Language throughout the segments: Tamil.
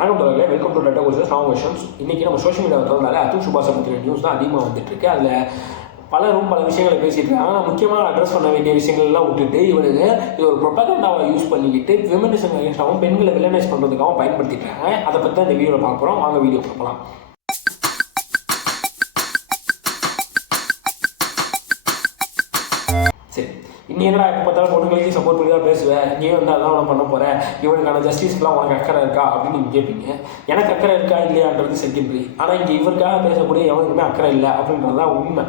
வணக்கம் தொடர்களே, welcome to data courses now questions. இன்றைக்கி நம்ம சோஷியல் மீடியாவில் தொடர்ந்தால அத்துல் சுபாஷை பற்றின நியூஸ் தான் அதிகமாக வந்துட்டு இருக்கு. அதில் பலரும் பல விஷயங்களை பேசிட்டு இருக்காங்க. ஆனால் முக்கியமாக அட்ரஸ் பண்ண வேண்டிய விஷயங்கள்லாம் விட்டுட்டு இவனுங்க இது ஒரு ப்ரொபகண்டாவை யூஸ் பண்ணிக்கிட்டு ஃபெமினிசம் அகேன்ஸ்டாகவும் பெண்களை வில்லனைஸ் பண்ணுறதுக்காகவும் பயன்படுத்திட்டாங்க. அதை பற்றி தான் இந்த வீடியோவில் பார்க்க போகிறோம். வாங்க வீடியோ பார்க்கலாம். சரி, இன்னும் என்னடா எப்போ பார்த்தாலும் பொண்ணுங்களுக்கு சப்போர்ட் பண்ணி தான் பேசுவேன், இங்கேயும் வந்து அதான் அவனை பண்ண போகிறேன், இவனுக்கான ஜஸ்டிஸ்லாம் உனக்கு அக்கறை இருக்கா அப்படின்னு நீங்கள் கேட்பீங்க. எனக்கு அக்கறை இருக்கா இல்லையான்றது செகண்டரி. ஆனால் இங்கே இவருக்காக பேசக்கூடிய எவனுக்குமே அக்கறை இல்லை அப்படின்றது தான் உண்மை.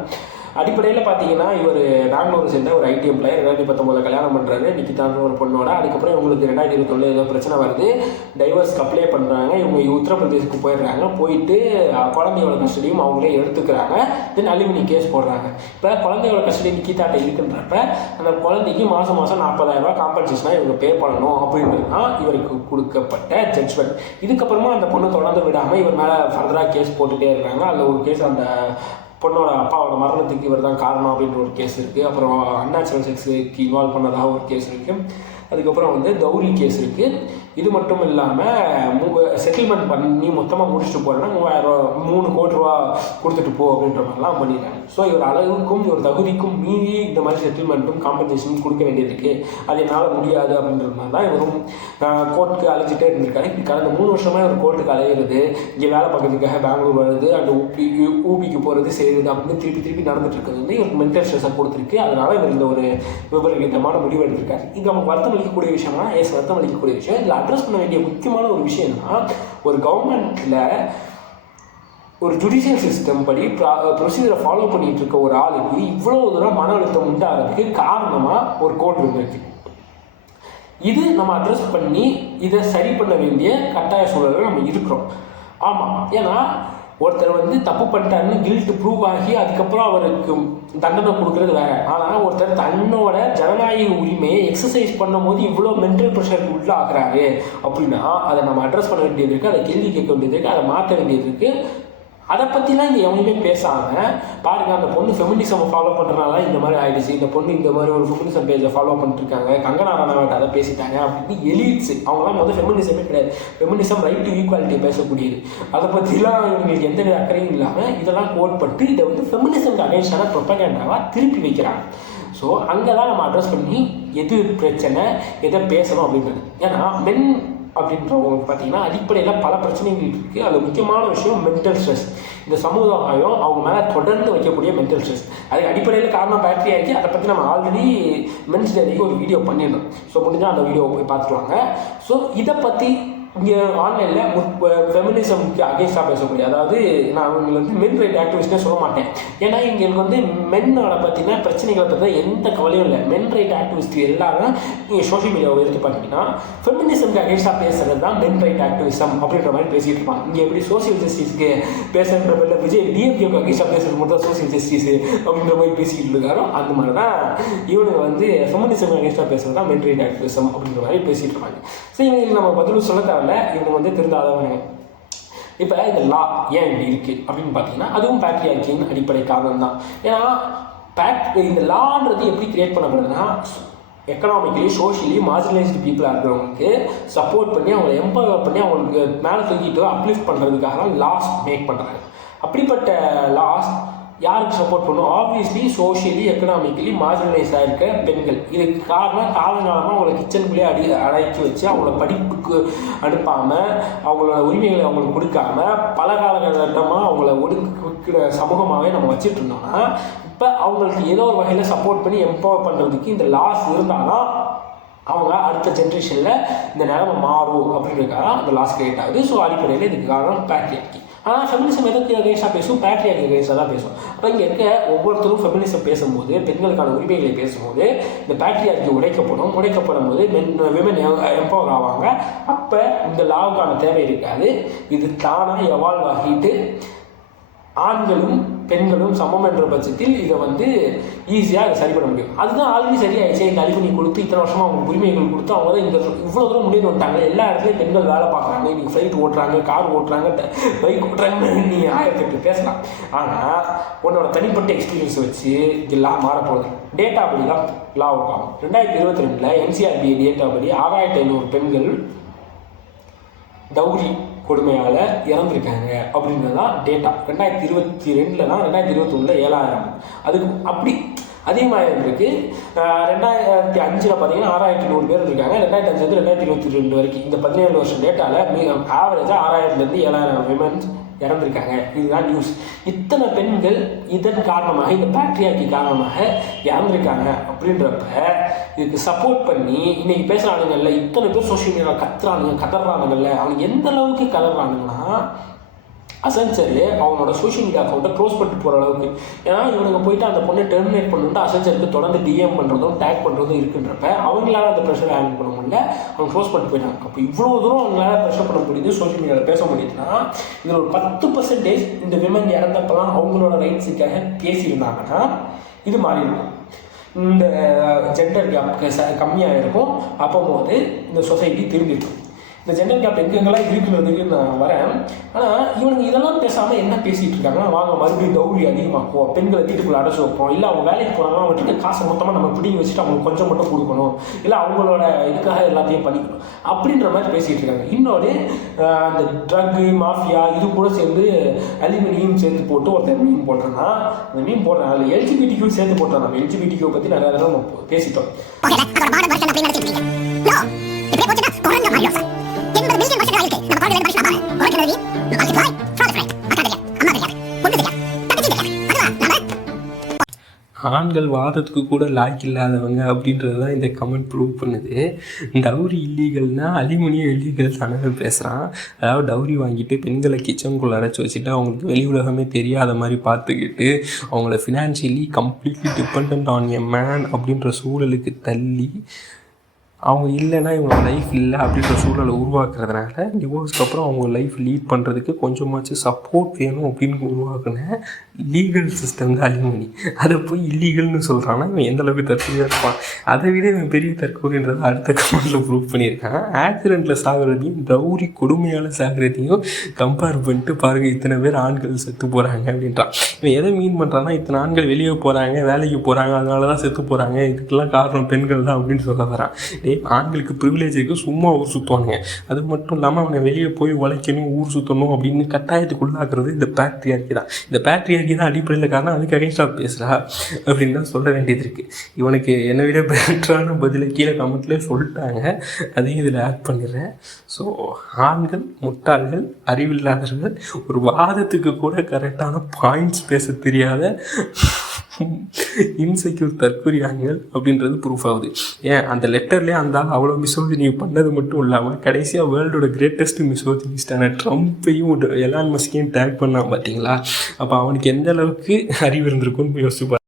அடிப்படையில் பார்த்தீங்கன்னா இவர் பெங்களூர் சேர்ந்த ஒரு ஐடி எம்ப்ளாயர் 2019 கல்யாணம் பண்ணுறாரு நிக்கிதான்னு ஒரு பொண்ணோட. அதுக்கப்புறம் இவங்களுக்கு 2021 ஏதோ பிரச்சனை வருது, டைவர்ஸ்க்கு அப்ளை பண்ணுறாங்க. இவங்க உத்தரப்பிரதேசுக்கு போயிடுறாங்க. போயிட்டு குழந்தையோட கஸ்டடியும் அவங்களே எடுத்துக்கிறாங்க. தென் அலுமினி கேஸ் போடுறாங்க. இப்போ குழந்தையோட கஸ்டடி நிக்கிதாட்ட இருக்குன்றப்ப அந்த குழந்தைக்கு மாதம் 40,000 காம்பன்சேஷனாக இவங்க பே பண்ணணும் அப்படின்றது தான் இவருக்கு கொடுக்கப்பட்ட ஜட்ஜ்மெண்ட். இதுக்கப்புறமா அந்த பொண்ணு தொடர்ந்து விடாமல் இவர் மேலே ஃபர்தராக கேஸ் போட்டுகிட்டே இருக்காங்க. அதில் ஒரு கேஸ் அந்த பொண்ணோட அப்பாவோட மரணத்துக்கு இவர் தான் காரணம் அப்படின்ற ஒரு கேஸ் இருக்குது. அப்புறம் அன்நேச்சுரல் செக்ஸுக்கு இன்வால்வ் பண்ணதாக ஒரு கேஸ் இருக்குது. அதுக்கப்புறம் வந்து தௌரி கேஸ் இருக்குது. இது மட்டும் இல்லாமல் செட்டில்மெண்ட் பண்ணி மொத்தமாக முடிச்சுட்டு போகிறேன்னா 3 கோடி ரூபா கொடுத்துட்டு போ அப்படின்ற மாதிரிலாம் பண்ணிடுறாங்க. ஸோ இவர் அளவுக்கும் இவர் தகுதிக்கும் மீறி இந்த மாதிரி செட்டில்மெண்ட்டும் காம்பன்சேஷனும் கொடுக்க வேண்டியது இருக்குது. அது என்னால் முடியாது அப்படின்றது மாதிரி தான் இவரும் கோர்ட்டுக்கு அழைச்சிட்டே இருந்திருக்காரு. இப்படி கடந்த 3 வருஷமாக இவர் கோர்ட்டுக்கு அலையிறது, இங்கே வேலை பார்க்கறதுக்காக பெங்களூர் வருது, அந்த ஊபிக்கு போகிறது செய்கிறது அப்படின்னு திருப்பி நடந்துட்டு இருக்கிறது வந்து இவருக்கு மென்டல் ஸ்ட்ரெஸ்ஸை கொடுத்துருக்கு. அதனால் இவர் இந்த ஒரு விபரீதமான முடிவு எடுத்திருக்காரு. இது நமக்கு வருத்தம் அளிக்கக்கூடிய விஷயம்னா வருத்தம் அளிக்கக்கூடிய விஷயம். இதில் அட்ரஸ் பண்ண வேண்டிய முக்கியமான ஒரு விஷயம்னா, ஒரு கவர்மெண்ட்டில் ஒரு ஜுடிஷியல் சிஸ்டம் படி ப்ரொசீஜரை ஃபாலோ பண்ணிட்டு இருக்க ஒரு ஆளுக்கு இவ்வளோ தூரம் மன அழுத்தம் உண்டாகிறதுக்கு காரணமாக ஒரு கோர்ட் இருந்திருக்கு. இது நம்ம அட்ரஸ் பண்ணி இதை சரி பண்ண வேண்டிய கட்டாய சூழலில் நம்ம இருக்கிறோம். ஆமாம், ஏன்னா ஒருத்தர் வந்து தப்பு பண்ணிட்டாருன்னு கில்ட் ப்ரூவ் ஆகி அதுக்கப்புறம் அவருக்கு தண்டனை கொடுக்குறது வேற. ஆனால் ஒருத்தர் தன்னோட ஜனநாயக உரிமையை எக்ஸசைஸ் பண்ணும் போது இவ்வளோ மென்டல் ப்ரெஷருக்கு உள்ள ஆகிறாரு அப்படின்னா அதை நம்ம அட்ரஸ் பண்ண வேண்டியது இருக்குது, அதை கேள்வி கேட்க வேண்டியது இருக்குது, அதை மாற்ற வேண்டியது இருக்குது. அதை பற்றிலாம் இங்கே எவனையுமே பேசாமல் பாருங்கள், அந்த பொண்ணு ஃபெமினிசம் ஃபாலோ பண்ணுறதுனால இந்த மாதிரி ஆகிடுச்சு, இந்த பொண்ணு இந்த மாதிரி ஒரு ஃபெமினிசம் பேஜை ஃபாலோ பண்ணிட்டுருக்காங்க, கங்கனா ரனாவட் அதை பேசிட்டாங்க அப்படின்னு எலிட்ஸ். அவங்களாம் முதல் ஃபெமினிசமே கிடையாது. ஃபெமினிசம் ரைட் டு ஈக்குவாலிட்டி பேசக்கூடியது. அதை பற்றிலாம் இவங்களுக்கு எந்த அக்கறையும் இல்லாமல் இதெல்லாம் கோட் பட்டு இதை வந்து ஃபெமினிசம்க்கு அகைன்ஸ்டான ப்ரொபகண்டாவாக திருப்பி வைக்கிறாங்க. ஸோ அங்கே தான் நம்ம அட்ரஸ் பண்ணி எது பிரச்சனை, எதை பேசணும் அப்படின்றது. ஏன்னா மென் அப்படின்றவங்களுக்கு பார்த்தீங்கன்னா அடிப்படையில் பல பிரச்சனைகள் இருக்குது. அது முக்கியமான விஷயம் மென்டல் ஸ்ட்ரெஸ். இந்த சமுதாயம் அவங்க மேலே தொடர்ந்து வைக்கக்கூடிய மென்டல் ஸ்ட்ரெஸ், அதுக்கு அடிப்படையில் காரணம் பேட்டரி ஆகிடுச்சு. அதை பற்றி நம்ம ஆல்ரெடி மென்ஸ் டேக்கு ஒரு வீடியோ பண்ணியிருந்தோம். ஸோ முடிஞ்சால் அந்த வீடியோவை போய் பார்த்துருவாங்க. ஸோ இதை பற்றி இங்கே ஆன்லைனில் ஃபெமினிசம்க்கு அகேன்ஸ்டாக பேசக்கூடிய, அதாவது நான் அவங்களுக்கு வந்து மென் ரைட் ஆக்டிவிஸ்ட்னே சொல்ல மாட்டேன். ஏன்னா எங்களுக்கு வந்து மென்னோட பார்த்தீங்கன்னா பிரச்சனைகளை பற்றி எந்த கவலையும் இல்லை. மென் ரைட் ஆக்டிவிஸ்ட் எல்லாரும் நீங்கள் சோஷியல் மீடியாவை எடுத்து பார்த்தீங்கன்னா ஃபெமினிசம்க்கு அகேன்ஸ்டாக பேசுகிறது தான் மென் ரைட் ஆக்டிவிசம் அப்படின்ற மாதிரி பேசிகிட்டு இருப்பாங்க. இங்கே எப்படி சோசியல் ஜஸ்டிஸ்க்கு பேசுகிற பேரில் விஜய் டிஎம்கேக்கு அகேன்ஸ்டாக பேசுகிறது மட்டும் தான் சோசியல் ஜஸ்டிஸ் அப்படின்ற மாதிரி பேசிக்கிட்டு இருக்காரோ அந்த மாதிரி தான் இவனுங்க வந்து ஃபெமினிசம் அகேன்ஸ்டாக பேசுகிறது தான் மென் ரைட் ஆக்டிவிசம் அப்படின்ற மாதிரி பேசிகிட்டு இருப்பாங்க. ஸோ இவங்களுக்கு நம்ம பதிலும் சொல்ல தேவையில்ல, இவங்க வந்து திருந்தாதவங்க. இப்போ இந்த லா ஏன் இப்படி இருக்குது அப்படின்னு பார்த்தீங்கன்னா அதுவும் பேட்ரியார்க்கியின் அடிப்படை காரணம் தான். ஏன்னா இந்த லான்றது எப்படி கிரியேட் பண்ணப்படுதுன்னா, எக்கனாமிக்கலி சோஷியலி மார்ஜினலைஸ்டு பீப்புளாக இருக்கிறவங்களுக்கு சப்போர்ட் பண்ணி அவங்களை எம்பவர் பண்ணி அவங்களுக்கு மேலே தூக்கிட்டு அப்லிஃப்ட் பண்ணுறதுக்காக லாஸ் மேக் பண்ணுறாங்க. அப்படிப்பட்ட லாஸ் யாருக்கு சப்போர்ட் பண்ணும்? ஆப்வியஸ்லி சோஷியலி எக்கனாமிக்கலி மார்ஜினலைஸ்டாக இருக்க பெண்கள். இதுக்கு காரணம் காலங்காலமாக அவங்களை கிச்சனுக்குள்ளேயே அடக்கி வச்சு அவங்கள படிப்புக்கு அனுப்பாமல் அவங்களோட உரிமைகளை அவங்களுக்கு கொடுக்காம பல காலகட்டமாக அவங்கள ஒடுக்கிற சமூகமாகவே நம்ம வச்சுட்டு இருந்தோம்னா, இப்போ அவங்களுக்கு ஏதோ ஒரு வகையில் சப்போர்ட் பண்ணி எம்பவர் பண்ணுறதுக்கு இந்த லாஸ் இருந்தால் தான் அவங்க அடுத்த ஜென்ரேஷனில் இந்த நிலைமை மாறும் அப்படின்றதுக்காக அந்த லாஸ் கிரியேட் ஆகுது. ஸோ அடிப்படையில் இதுக்கு காரணம் பேட்ரியார்க்கி. ஆனால் ஃபெமினிசம் எதுக்கு அகேன்ஸ்டாக பேசும்? பேட்ரியார்க்கி அகேன்ஸ்டாக தான் பேசும். அப்போ இங்கே இருக்க ஒவ்வொருத்தரும் ஃபெமினிசம் பேசும்போது, பெண்களுக்கான உரிமைகளை பேசும்போது இந்த பேட்ரியார்க்கி உடைக்கப்படும் போது விமன் எம்பவர் ஆவாங்க. அப்போ இந்த லாவுக்கான தேவை இருக்காது. இது தானாக எவால்வ் ஆகிட்டு ஆண்களும் பெண்களும் சமம் என்ற பட்சத்தில் இதை வந்து ஈஸியாக அதை சரி பண்ண முடியும். அதுதான் ஆல்ரெடி சரியாயிடுச்சு. இந்த அழிவு நீ கொடுத்து இத்தனை வருஷமாக அவங்க உரிமைகள் கொடுத்து அவங்க தான் இந்த இவ்வளோ தூரம் முன்னேறி வந்துட்டாங்க. எல்லா இடத்துலையும் பெண்கள் வேலை பார்க்குறாங்க, இன்றைக்கி ஃப்ளைட் ஓட்டுறாங்க, கார் ஓட்டுறாங்க, பைக் ஓட்டுறாங்கன்னு நீ 1008 பேசலாம். ஆனால் உன்னோட தனிப்பட்ட எக்ஸ்பீரியன்ஸ் வச்சு லா மாறப்போகுது. டேட்டா படி தான் லா ஒர்க் ஆகும். 2022 NCRBA டேட்டா படி 6500 பெண்கள் டவுரி கொடுமையால் இறந்துருக்காங்க அப்படின்றது தான் டேட்டா. 2022 தான் 2021 7,000. அதுக்கு அப்படி அதிகமாக இருந்திருக்கு. 2005 பார்த்தீங்கன்னா 6,100 பேர் இருக்காங்க. 2005 2022 வரைக்கும் இந்த 17 வருஷம் டேட்டாவில் ஆவரேஜாக 6,000 7,000 விமன்ஸ் இறந்துருக்காங்க. இதுதான் நியூஸ். இத்தனை பெண்கள் இதன் காரணமாக, இந்த பேட்ரியாக்கி காரணமாக இறந்துருக்காங்க. அப்படின்றப்ப இதுக்கு சப்போர்ட் பண்ணி இன்னைக்கு பேசுகிறானுங்கல்ல, இத்தனை பேர் சோஷியல் மீடியாவில் கதறானுங்கல்ல, அவங்க எந்த அளவுக்கு கதறானுங்கன்னா அசென்சரு அவனோட சோஷியல் மீடியா அக்கௌண்ட்டை க்ளோஸ் பண்ணிட்டு போகிற அளவுக்கு. ஏன்னா இவனுங்க போயிட்டு அந்த பொண்ணை டெர்மினேட் பண்ணிட்டு அசென்சருக்கு தொடர்ந்து டிஎம் பண்ணுறதும் டேக் பண்ணுறதும் இருக்குன்றப்ப அவங்களால அந்த ப்ரெஷர் ஹேண்டில் பண்ண முடியல, அவங்க க்ளோஸ் பண்ணிட்டு போயிட்டாங்க. அப்போ இவ்வளோ தூரம் அவங்களால ப்ரெஷர் பண்ண முடியுது, சோஷியல் மீடியாவில் பேச முடியுதுன்னா இதில் ஒரு 10% இந்த விமன் இறந்தப்பெல்லாம் அவங்களோட ரைட்ஸுக்காக பேசியிருந்தாங்கன்னா இது மாறி இருக்கும். இந்த ஜெண்டர் கேப் கம்மியாக இருக்கும். அப்போது இந்த சொசைட்டி திரும்பியிருக்கும். இந்த ஜெண்டர் கேப் எங்கெங்கெல்லாம் இருக்குன்றதுக்கு நான் வரேன். ஆனால் இவனுங்க இதெல்லாம் பேசாமல் என்ன பேசிகிட்டு இருக்காங்க, வாங்க மறுபடியும் டவுரி அதிகமாக்குவோம், பெண்களை வீட்டுக்குள்ளே அடைச்சி வைப்போம், இல்லை அவங்க வேலைக்கு போகிறாங்கன்னா அவங்ககிட்ட காசை மொத்தமாக நம்ம பிடிங்கி வச்சுட்டு அவங்களுக்கு கொஞ்சம் மட்டும் கொடுக்கணும், இல்லை அவங்களோட இதுக்காக எல்லாத்தையும் பண்ணிக்கணும் அப்படின்ற மாதிரி பேசிகிட்டு இருக்காங்க. இன்னொரு அந்த ட்ரக்கு மாஃபியா இது கூட சேர்ந்து அலுமினியம் சேர்த்து போட்டு ஒருத்தர் மீன் போடுறேன்னா அந்த மீன் போடுறேன் அதில் எல்ஜிபிடிக்கும் சேர்த்து போட்டோம். நம்ம எல்ஜிபிடிக்கு பற்றி நிறையா தடவை நம்ம பேசிட்டோம். ஆண்கள் வாதத்துக்கு கூட லாய்க்கு இல்லாதவங்க அப்படின்றது தான் இந்த கமெண்ட் ப்ரூவ் பண்ணுது. டவுரி இல்லீகல்னால் அலுமினியம் இல்லீகல் தானே பேசுகிறான். அதாவது டவுரி வாங்கிட்டு பெண்களை கிச்சனுக்குள்ளே அடைச்சி வச்சுட்டு அவங்களுக்கு வெளி உலகமே தெரியாத மாதிரி பார்த்துக்கிட்டு அவங்கள financially completely depend on a man அப்படின்ற சூழலுக்கு தள்ளி அவங்க இல்லைன்னா இவங்க லைஃப் இல்லை அப்படின்ற சூழலை உருவாக்குறதுனால டிவோர்ஸ்க்கு அப்புறம் அவங்க லைஃப் லீட் பண்ணுறதுக்கு கொஞ்சமாச்சும் சப்போர்ட் வேணும் அப்படின்னு உருவாக்குன லீகல் சிஸ்டம் தான் அலுமினி. அதை போய் இல்லீகல்னு சொல்கிறான்னா இவன் எந்தளவுக்கு தற்கொலையாக இருப்பான். அதை விட இவன் பெரிய தற்கொலைன்றதை அடுத்த கமெண்ட்டில் ப்ரூவ் பண்ணியிருக்கான். ஆக்சிடெண்ட்டில் சாகிறதையும் டவுரி கொடுமையால் சாகிறதையும் கம்பேர் பண்ணிட்டு பாருங்கள், இத்தனை பேர் ஆண்கள் செத்து போகிறாங்க அப்படின்றான். இவன் எதை மீன் பண்ணுறான்னா இத்தனை ஆண்கள் வெளியே போகிறாங்க, வேலைக்கு போகிறாங்க, அதனால தான் செத்து போகிறாங்க, இதுக்கெல்லாம் காரணம் பெண்கள் தான் அப்படின்னு சொல்ல வரான். ஆண்களுக்கு ப்ரிவிலேஜ் இருக்குது, சும்மா ஊர் சுற்றுவானுங்க. அது மட்டும் இல்லாமல் அவனை வெளியே போய் உழைக்கணும், ஊர் சுற்றணும் அப்படின்னு கட்டாயத்துக்குள்ளாக்குறது இந்த பேட்ரியார்கி தான். இந்த பேட்ரியார்கி தான் அடிப்படையில் காரணம். அதுக்கு அகைன்ஸ்டாக பேசுகிறா அப்படின்னு தான் சொல்ல வேண்டியது இருக்குது. இவனுக்கு என்னை விட பெட்டரான பதிலை கீழே கமெண்ட்லேயே சொல்லிட்டாங்க, அதையும் இதில் ஆட் பண்ணிடுறேன். ஸோ ஆண்கள் முட்டாள்கள், அறிவில்லாதவர்கள், ஒரு வாதத்துக்கு கூட கரெக்டான பாயிண்ட்ஸ் பேச தெரியாத இன்செக்யூர் தற்கொலையாங்கள் அப்படின்றது ப்ரூஃப் ஆகுது. ஏன் அந்த லெட்டர்லேயே அந்த அவ்வளோ மிசோஜினி பண்ணது மட்டும் இல்லாமல் கடைசியாக வேர்ல்டோட கிரேட்டஸ்ட் மிசோஜினிஸ்டான ட்ரம்ப்பையும் எலான் மஸ்கையும் டேக் பண்ணான் பார்த்தீங்களா? அப்போ அவனுக்கு எந்த அளவுக்கு அறிவு இருந்திருக்குன்னு யோசிப்பார்.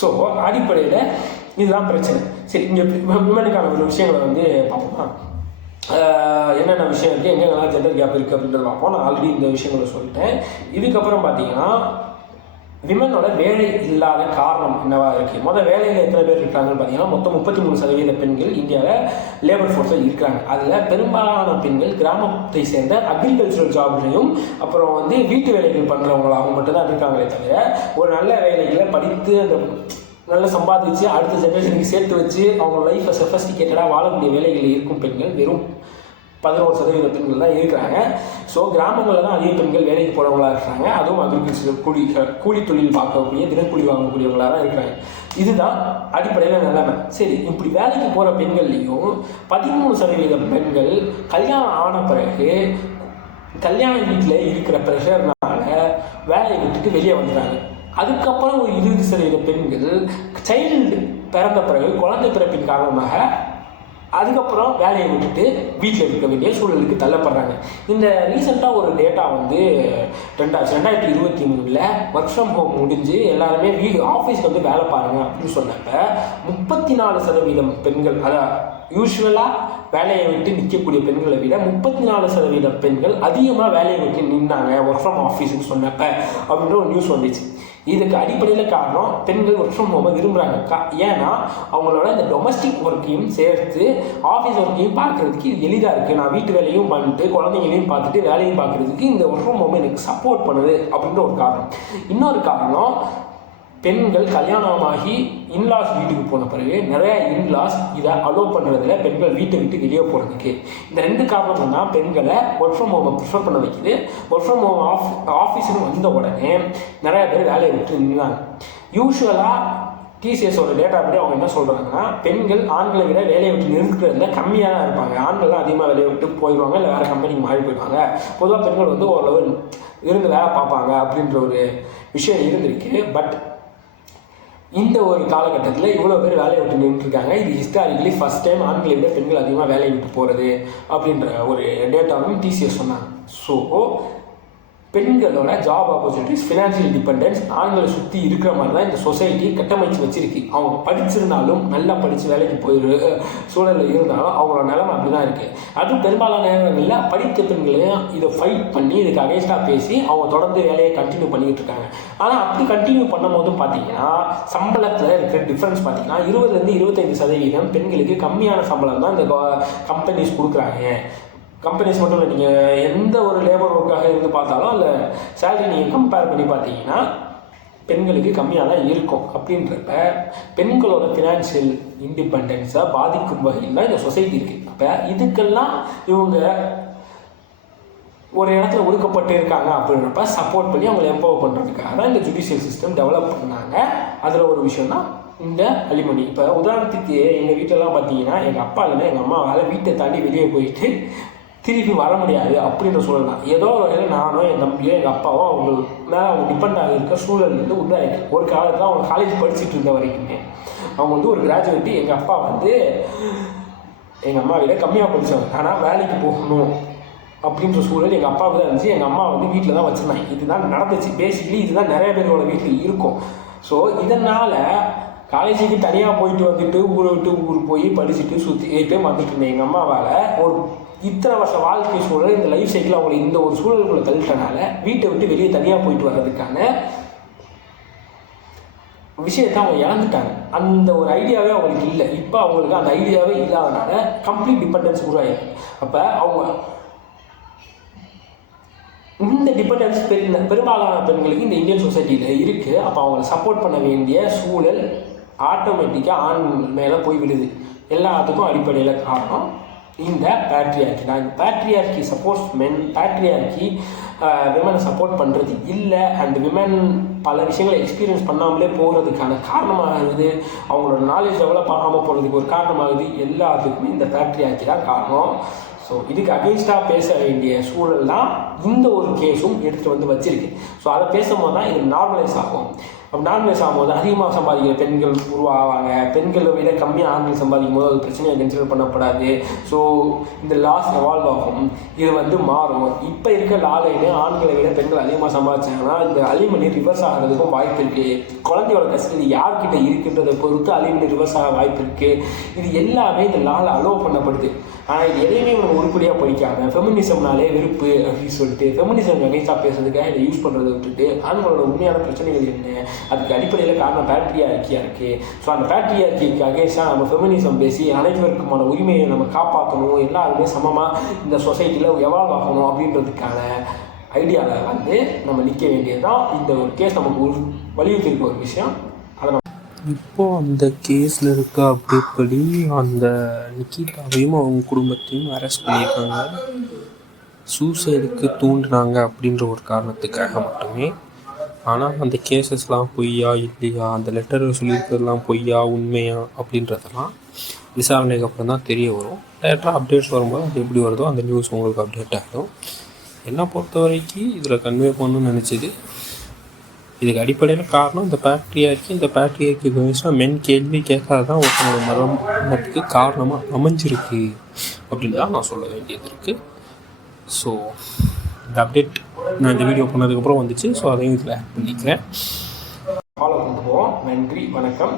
ஸோ அடிப்படையில் இதுதான் பிரச்சனை. சரி, இங்கே விமனுக்கான ஒரு விஷயங்களை வந்து பார்ப்போமா, என்னென்ன விஷயம் இருக்குது, எங்கெங்கெல்லாம் ஜெண்டர் கேப் இருக்குது அப்படின்றத பார்ப்போம். நான் ஆல்ரெடி இந்த விஷயங்களை சொல்லிட்டேன். இதுக்கப்புறம் பார்த்தீங்கன்னா விமனோட வேலை இல்லாத காரணம் என்னவா இருக்குது. மொதல் வேலையில் எத்தனை பேர் இருக்காங்கன்னு பார்த்தீங்கன்னா மொத்தம் 33% பெண்கள் இந்தியாவில் லேபர் ஃபோர்ஸில் இருக்காங்க. அதில் பெரும்பாலான பெண்கள் கிராமத்தை சேர்ந்த அக்ரிகல்ச்சரல் ஜாப்லையும் அப்புறம் வந்து வீட்டு வேலைகள் பண்ணுறவங்களாகவும் மட்டும்தான் இருக்காங்களே தவிர ஒரு நல்ல வேலைகளை படித்து அந்த நல்லா சம்பாதிச்சு அடுத்த ஜெனரேஷனுக்கு சேர்த்து வச்சு அவங்க லைஃப்பை சொஃபஸ்டிகேட்டடாக வாழக்கூடிய வேலைகளில் இருக்கும் பெண்கள் வெறும் 11% பெண்கள் தான் இருக்கிறாங்க. ஸோ கிராமங்களில் தான் அதிக பெண்கள் வேலைக்கு போகிறவங்களாக இருக்கிறாங்க. அதுவும் அக்ரிகல்ச்சர் கூலி தொழில் பார்க்கக்கூடிய தினக்கூலி வாங்கக்கூடியவங்களாக தான் இருக்கிறாங்க. இதுதான் அடிப்படையில் நிலைமை. சரி, இப்படி வேலைக்கு போகிற பெண்கள்லேயும் 13% பெண்கள் கல்யாணம் ஆன பிறகு கல்யாண வீட்டில் இருக்கிற ப்ரெஷர்னால வேலையை விட்டுட்டு வெளியே வந்துடுறாங்க. அதுக்கப்புறம் ஒரு 20% பெண்கள் சைல்டு பிறந்த பிறகு குழந்தை பிறப்பின் காரணமாக அதுக்கப்புறம் வேலையை விட்டுட்டு வீட்டில் இருக்க வேண்டிய சூழலுக்கு தள்ளப்படுறாங்க. இந்த ரீசெண்டாக ஒரு டேட்டா வந்து 2023 ஒர்க் ஃப்ரம் ஹோம் முடிஞ்சு எல்லாருமே ஆஃபீஸ்க்கு வந்து வேலை பாருங்கள் அப்படின்னு சொன்னப்போ 34% பெண்கள், அதான் யூஸ்வலாக வேலையை விட்டு நிற்கக்கூடிய பெண்களை விட 34% பெண்கள் அதிகமாக வேலையை விட்டு நின்னாங்க ஒர்க் ஃப்ரம் ஆஃபீஸ்ன்னு சொன்னப்போ அப்படின்ற ஒரு நியூஸ் வந்துச்சு. இதுக்கு அடிப்படையில் காரணம் பெண்கள் ஒர்க் ஃப்ரம் ஹோமை விரும்புகிறாங்க. ஏன்னா அவங்களோட இந்த டொமஸ்டிக் ஒர்க்கையும் சேர்த்து ஆஃபீஸ் ஒர்க்கையும் பார்க்குறதுக்கு இது எளிதாக இருக்குது. நான் வீட்டு வேலையும் பண்ணிட்டு குழந்தைங்களையும் பார்த்துட்டு வேலையும் பார்க்குறதுக்கு இந்த ஒர்க் ஃப்ரம் ஹோம் எனக்கு சப்போர்ட் பண்ணுது அப்படின்ற ஒரு காரணம். இன்னொரு காரணம் பெண்கள் கல்யாணமாகி இன்லாஸ் வீட்டுக்கு போன பிறகு நிறைய இன்லாஸ் இதை அலோவ் பண்ணுறதுல பெண்கள் வீட்டை விட்டு வெளியே போகிறதுக்கு இந்த 2 காரணம் தான் பெண்களை ஒர்க் ஃப்ரம் ஹோமை ப்ரிஃபர் பண்ண வைக்குது. ஒர்க் ஃப்ரம் ஹோம் ஆஃபீஸ்னு வந்த உடனே நிறைய பேர் வேலையை விட்டு நின்றாங்க. யூஸ்வலாக டிசிஎஸோட டேட்டா படி அவங்க என்ன சொல்கிறாங்கன்னா, பெண்கள் ஆண்களை விட வேலையை விட்டு நிறுத்துறதுல கம்மியாக தான் இருப்பாங்க. ஆண்கள்லாம் அதிகமாக வேலையை விட்டு போயிடுவாங்க, இல்லை வேறு கம்பெனிக்கு மாறி போயிடுவாங்க. பொதுவாக பெண்கள் வந்து ஓரளவு இருந்து வேலை பார்ப்பாங்க அப்படின்ற ஒரு விஷயம் இருந்திருக்கு. பட் இந்த ஒரு காலகட்டத்தில் இவ்வளோ பேர் வேலையை விட்டு நின்றுருக்காங்க. இது ஹிஸ்டாரிக்கலி ஃபஸ்ட் டைம் ஆண்களை விட பெண்கள் அதிகமாக வேலையை விட்டு போகிறது அப்படின்ற ஒரு டேட்டாவும் டிசிஎஸ் சொன்னாங்க. ஸோ பெண்களோட ஜாப் ஆப்பர்ச்சுனிட்டிஸ், ஃபினான்ஷியல் டிபெண்டன்ஸ் ஆண்களை சுற்றி இருக்கிற மாதிரி தான் இந்த சொசைட்டி கட்டமைச்சு வச்சிருக்கு. அவங்க படிச்சிருந்தாலும் நல்லா படித்து வேலைக்கு போயிரு சூழலில் இருந்தாலும் அவங்களோட நிலைமை அப்படி தான் இருக்குது. அதுவும் பெரும்பாலான நேரங்களில் படித்த பெண்களையும் இதை ஃபைட் பண்ணி இதுக்கு அகேன்ஸ்டாக பேசி அவங்க தொடர்ந்து வேலையை கண்டினியூ பண்ணிக்கிட்டு இருக்காங்க. ஆனால் அப்படி கண்டினியூ பண்ணும் போது பார்த்தீங்கன்னா சம்பளத்தில் இருக்கிற டிஃப்ரென்ஸ் பார்த்தீங்கன்னா 20-25% பெண்களுக்கு கம்மியான சம்பளம் தான் இந்த கம்பெனிஸ் கொடுக்குறாங்க. கம்பெனிஸ் மட்டும் இல்லை, நீங்கள் எந்த ஒரு லேபர் ஒர்க்காக இருந்து பார்த்தாலும் அதில் சேலரி நீங்கள் கம்பேர் பண்ணி பார்த்தீங்கன்னா பெண்களுக்கு கம்மியாக தான் இருக்கும். அப்படின்றப்ப பெண்களோட ஃபினான்ஷியல் இண்டிபெண்டன்ஸை பாதிக்கும் வகையில் தான் இந்த சொசைட்டி இருக்குது. அப்போ இதுக்கெல்லாம் இவங்க ஒரு இடத்துல ஒடுக்கப்பட்டு இருக்காங்க அப்படின்றப்ப சப்போர்ட் பண்ணி அவங்களை எம்பவர் பண்ணுறதுக்காக தான் இந்த ஜுடிஷியல் சிஸ்டம் டெவலப் பண்ணாங்க. அதில் ஒரு விஷயம் தான் இந்த அலிமணி. இப்போ உதாரணத்துக்கு எங்கள் வீட்டிலலாம் பார்த்தீங்கன்னா எங்கள் அப்பா இல்லைன்னா எங்கள் அம்மாவால் வீட்டை தாண்டி வெளியே போயிட்டு திருப்பி வர முடியாது அப்படின்ற சூழல் தான். ஏதோ ஒரு வகையில் நானோ என் தம்பியோ எங்கள் அப்பாவோ அவங்க மேலே அவங்க டிபெண்ட் ஆகிருக்க சூழல்லேருந்து உண்டாயிருக்கு. ஒரு காலத்தில் அவங்க காலேஜ் படிச்சுட்டு இருந்த வரைக்குமே அவங்க வந்து ஒரு கிராஜுவேட்டு. எங்கள் அப்பா வந்து எங்கள் அம்மா விட கம்மியாக படித்தவங்க, ஆனால் வேலைக்கு போகணும் அப்படின்ற சூழல் எங்கள் அப்பாவுக்கு தான் இருந்துச்சு. எங்கள் அம்மா வந்து வீட்டில் தான் வச்சுருந்தாங்க. இதுதான் நடந்துச்சு. பேசிக்கலி இதுதான் நிறைய பேரோட வீட்டில் இருக்கும். ஸோ இதனால் காலேஜுக்கு தனியாக போயிட்டு வந்துட்டு ஊரை விட்டு ஊர் போய் படிச்சுட்டு சுற்றிட்டு வந்துட்டு இருந்தேன் எங்கள் அம்மாவால் ஒரு இத்தனை வருஷம் வாழ்க்கை சூழல் இந்த லைஃப் சைக்கிள் அவங்களை இந்த ஒரு சூழலுக்குள்ள தள்ளிட்டனால வீட்டை விட்டு வெளியே தனியாக போயிட்டு வர்றதுக்கான விஷயத்தை அவங்க இழந்துட்டாங்க. அந்த ஒரு ஐடியாவே அவங்களுக்கு இல்லை. இப்போ அவங்களுக்கு அந்த ஐடியாவே இல்லாதனால கம்ப்ளீட் டிபெண்டன்ஸ் உருவாயிருக்கு. அப்போ அவங்க இந்த டிபெண்டன்ஸ் பெரும்பாலான பெண்களுக்கு இந்த இந்தியன் சொசைட்டியில் இருக்குது. அப்போ அவங்களை சப்போர்ட் பண்ண வேண்டிய சூழல் ஆட்டோமேட்டிக்காக ஆண் மேலே போய் விடுது. எல்லாத்துக்கும் அடிப்படையில் காரணம் இந்த பேட்ரியார்கி தான். இந்த பேட்ரியார்கி சப்போர்ட்ஸ் மென், பேட்ரியார்கி விமனை சப்போர்ட் பண்ணுறது இல்லை. அண்ட் விமன் பல விஷயங்களை எக்ஸ்பீரியன்ஸ் பண்ணாமலே போகிறதுக்கான காரணமாகுது. அவங்களோட நாலேஜ் டெவலப் ஆகாமல் போகிறதுக்கு ஒரு காரணமாகுது. எல்லாத்துக்குமே இந்த பேட்ரியார்கி தான் காரணம். ஸோ இதுக்கு அகெயின்ஸ்டாக பேச வேண்டிய சூழல் தான் இந்த ஒரு கேஸும் எடுத்துகிட்டு வந்து வச்சிருக்கு. ஸோ அதை பேசும்போது தான் இது நார்மலைஸ் ஆகும். அப்போ நார்மலைஸ் ஆகும்போது அதிகமாக சம்பாதிக்கிற பெண்கள் உருவாவாங்க. பெண்களை விட கம்மியாக ஆண்கள் சம்பாதிக்கும் போது அது பிரச்சனையை கன்சிடர் பண்ணப்படாது. ஸோ இந்த லாஸ் எவால்வ் ஆகும். இது வந்து மாறும். இப்போ இருக்க லாலைன்னு ஆண்களை விட பெண்கள் அதிகமாக சம்பாதிச்சாங்கன்னா இந்த அலிமணி ரிவர்ஸ் ஆகிறதுக்கும் வாய்ப்பு இருக்குது. குழந்தையோட கஸ்டடி யார்கிட்ட இருக்குன்றதை பொறுத்து அலிமணி ரிவர்ஸ் ஆக வாய்ப்பு இருக்குது. இது எல்லாமே இந்த லால் அலோவ் பண்ணப்படுது. ஆனால் இது எதையுமே நம்ம உருப்படியாக படிக்காமல் ஃபெமினிசம்னாலே வெறுப்பு அப்படின்னு சொல்லிட்டு ஃபெமினிசம் அகைன்ஸ்டாக பேசுறதுக்காக இதை யூஸ் பண்ணுறதை விட்டுட்டு ஆண்களோட உண்மையான பிரச்சனைகள் என்ன, அதுக்கு அடிப்படையில் காரணம் பேட்ரியார்கியாக இருக்குது. ஸோ அந்த பேட்ரியார்கிக்கு அகைன்ஸ்டாக நம்ம ஃபெமினிசம் பேசி அனைவருக்குமான உரிமையை நம்ம காப்பாற்றணும், எல்லாருமே சமமாக இந்த சொசைட்டியில் எவால்வ் ஆகணும் அப்படின்றதுக்கான ஐடியாவில் வந்து நம்ம நிற்க வேண்டியது தான் இந்த ஒரு கேஸ் நமக்கு வலியுறுத்திருக்க ஒரு விஷயம். அதை இப்போது அந்த கேஸில் இருக்க அப்படிப்படி அந்த நிக்கிதாவையும் அவங்க குடும்பத்தையும் அரெஸ்ட் பண்ணியிருக்காங்க. சூசைடுக்கு தூண்டினாங்க அப்படின்ற ஒரு காரணத்துக்காக மட்டுமே. ஆனால் அந்த கேசஸ்லாம் பொய்யா இல்லையா, அந்த லெட்டரில் சொல்லியிருக்கிறதுலாம் பொய்யா உண்மையா அப்படின்றதெல்லாம் விசாரணைக்கு அப்புறம் தான் தெரிய வரும். லேட்டராக அப்டேட்ஸ் வரும்போது அது எப்படி வருதோ அந்த நியூஸ் உங்களுக்கு அப்டேட் ஆகிடும். என்னை பொறுத்த வரைக்கும் இதில் கன்வே பண்ணணும்னு நினச்சிது. இதுக்கு அடிப்படையில் காரணம் இந்த பேட்ரியார்கி கவனிச்சுனா மென் கேள்வி கேட்காத தான் ஒருத்தனோட மரணத்துக்கு காரணமாக அமைஞ்சிருக்கு அப்படின்னு தான் நான் சொல்ல வேண்டியது இருக்குது. ஸோ இந்த அப்டேட் நான் இந்த வீடியோ பண்ணதுக்கப்புறம் வந்துச்சு. ஸோ அதையும் இதில் ஆட் பண்ணிக்கிறேன். ஃபாலோ பண்ணுவோம். நன்றி, வணக்கம்.